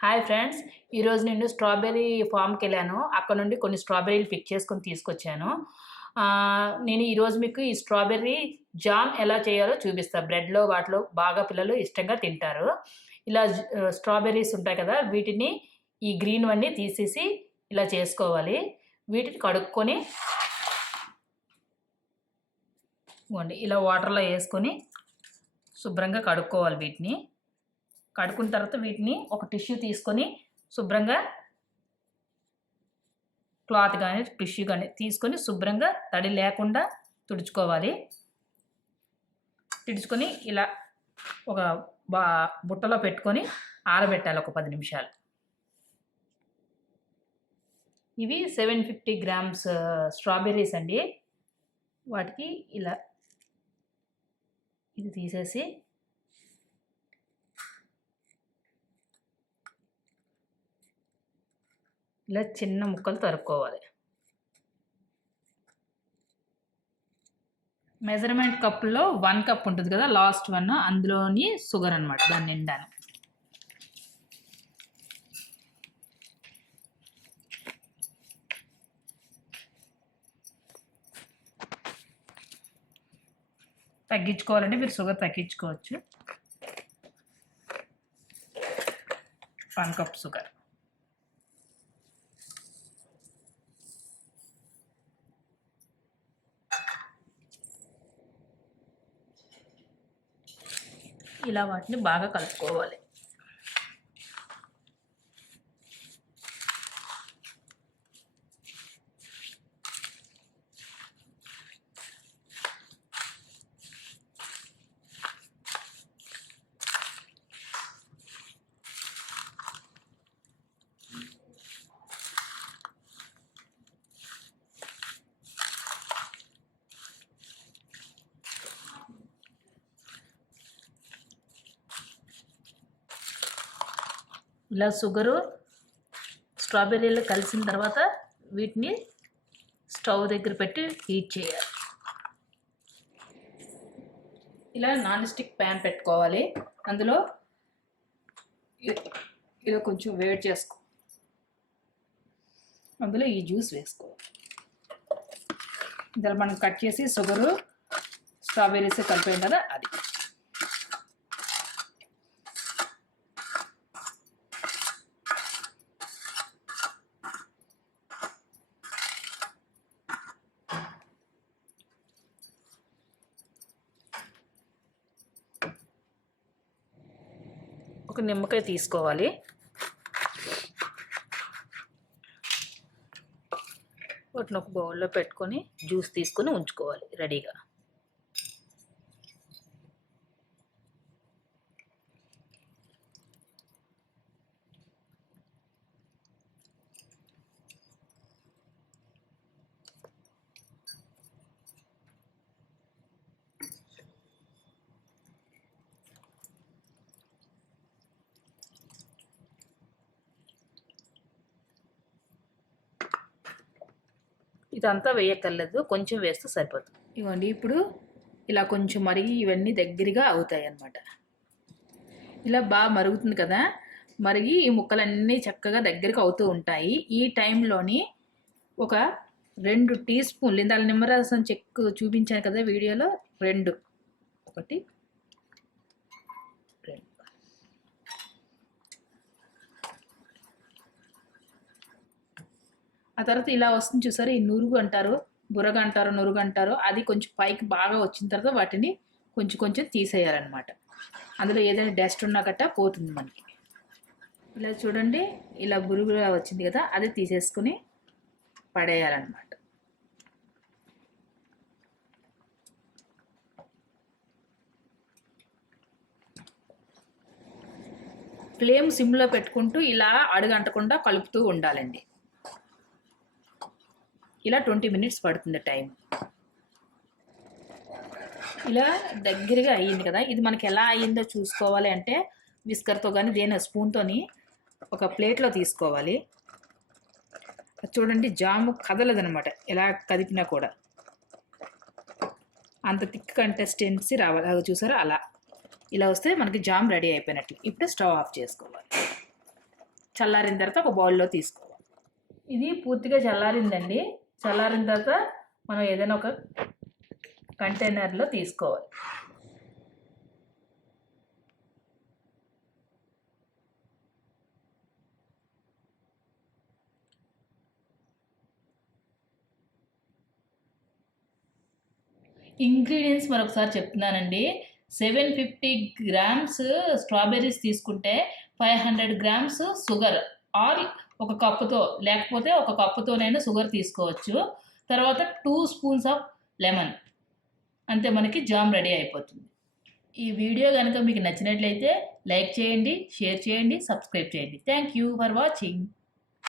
Hi friends. ఈరోజు నేను strawberry ఫామ్‌కెళ్ళాను. అక్కడ నుండి కొన్ని స్ట్రాబెర్రీలు పిక్ చేసుకొని తీసుకొచ్చాను. నేను ఈరోజు మీకు ఈ స్ట్రాబెర్రీ జామ్ ఎలా చేయాలో చూపిస్తా. బ్రెడ్‌లో వాటిలో బాగా పిల్లలు ఇష్టంగా తింటారు. ఇలా స్ట్రాబెర్రీస్ ఉంటాయి కదా! వీటిని ఈ గ్రీన్‌వన్నీ తీసేసి ఇలా చేసుకోవాలి. వీటిని కడుక్కొని ఇగోండి ఇలా వాటర్‌లో యేసుకొని శుభ్రంగా కడుక్కోవాలి వీటిని. కడుక్కున్న తర్వాత వీటిని ఒక టిష్యూ తీసుకొని శుభ్రంగా క్లాత్ గానీ, టిష్యూ గానీ తీసుకొని శుభ్రంగా తడి లేకుండా తుడుచుకోవాలి. తుడుచుకొని ఇలా ఒక బా బుట్టలో పెట్టుకొని ఆరబెట్టాలి ఒక 10 నిమిషాలు. ఇవి 750 గ్రామ్స్ స్ట్రాబెర్రీస్ అండి. వాటికి ఇలా ఇది తీసేసి ఇలా చిన్న ముక్కలు తరుక్కోవాలి. మెజర్‌మెంట్ కప్పులో 1 కప్ ఉంటుంది కదా! లాస్ట్ వన్ అందులోని షుగర్ అనమాట దాని నిండాను. తగ్గించుకోవాలంటే మీరు షుగర్ తగ్గించుకోవచ్చు. 1 కప్ షుగర్. ఇలా వాటిని బాగా కలుపుకోవాలి. ఇలా షుగరు స్ట్రాబెర్రీలు కలిసిన తర్వాత వీటిని స్టవ్ దగ్గర పెట్టి హీట్ చేయాలి. ఇలా నాన్ స్టిక్ ప్యాన్ పెట్టుకోవాలి. అందులో ఇలా కొంచెం వేడి చేసుకో. అందులో ఈ జ్యూస్ వేసుకోవాలి. ఇందులో మనం కట్ చేసి షుగరు స్ట్రాబెర్రీస్ కలిపాం కదా అది. ఒక నిమ్మకాయ తీసుకోవాలి. వాటిని ఒక బౌల్లో పెట్టుకొని జ్యూస్ తీసుకొని ఉంచుకోవాలి రెడీగా. ఇదంతా వేయక్కర్లేదు, కొంచెం వేస్తే సరిపోతుంది. ఇవ్వండి ఇప్పుడు ఇలా కొంచెం మరిగి ఇవన్నీ దగ్గరగా అవుతాయి అన్నమాట. ఇలా బాగా మరుగుతుంది కదా, మరిగి ఈ ముక్కలన్నీ చక్కగా దగ్గరికి అవుతూ ఉంటాయి. ఈ టైంలోని ఒక 2 టీ స్పూన్లు ఇందాక నిమ్మరసం చెక్కు చూపించాను కదా వీడియోలో, 2 1 2 ఆ తర్వాత ఇలా వస్తుంది చూసారు, ఈ నురుగు అంటారు, బురగ అంటారు, నురుగు అంటారు, అది కొంచెం పైకి బాగా వచ్చిన తర్వాత వాటిని కొంచెం కొంచెం తీసేయాలన్నమాట. అందులో ఏదైనా డస్ట్ ఉన్నా గట్టా పోతుంది మనకి. ఇలా చూడండి, ఇలా బురుగుగా వచ్చింది కదా, అది తీసేసుకుని పడేయాలన్నమాట. ఫ్లేమ్ సిమ్లో పెట్టుకుంటూ ఇలా అడుగంటకుండా కలుపుతూ ఉండాలండి. ఇలా 20 మినిట్స్ పడుతుంది టైం. ఇలా దగ్గరగా అయ్యింది కదా, ఇది మనకి ఎలా అయ్యిందో చూసుకోవాలి అంటే విస్కర్తో కానీ దేని స్పూన్తోని ఒక ప్లేట్లో తీసుకోవాలి. చూడండి జాము కదలదనమాట, ఎలా కదిపినా కూడా అంత థిక్ కన్సిస్టెన్సీ రావాలి. అది చూసారా అలా ఇలా వస్తే మనకి జామ్ రెడీ అయిపోయినట్లు. ఇప్పుడు స్టవ్ ఆఫ్ చేసుకోవాలి. చల్లారిన తర్వాత ఒక బౌల్లో తీసుకోవాలి. ఇది పూర్తిగా చల్లారిందండి. చల్లారిన తర్వాత మనం ఏదైనా ఒక కంటైనర్లో తీసుకోవాలి. ఇంగ్రీడియంట్స్ మరొకసారి చెప్తున్నానండి. 750 గ్రామ్స్ స్ట్రాబెర్రీస్ తీసుకుంటే 500 గ్రామ్స్ షుగర్, ఆర్ ఒక కప్పుతో, లేకపోతే ఒక కప్పుతోనైనా షుగర్ తీసుకోవచ్చు. తర్వాత 2 స్పూన్స్ ఆఫ్ లెమన్, అంతే, మనకి జామ్ రెడీ అయిపోతుంది. ఈ వీడియో కనుక మీకు నచ్చినట్లయితే లైక్ చేయండి, షేర్ చేయండి, సబ్స్క్రైబ్ చేయండి. Thank you for watching.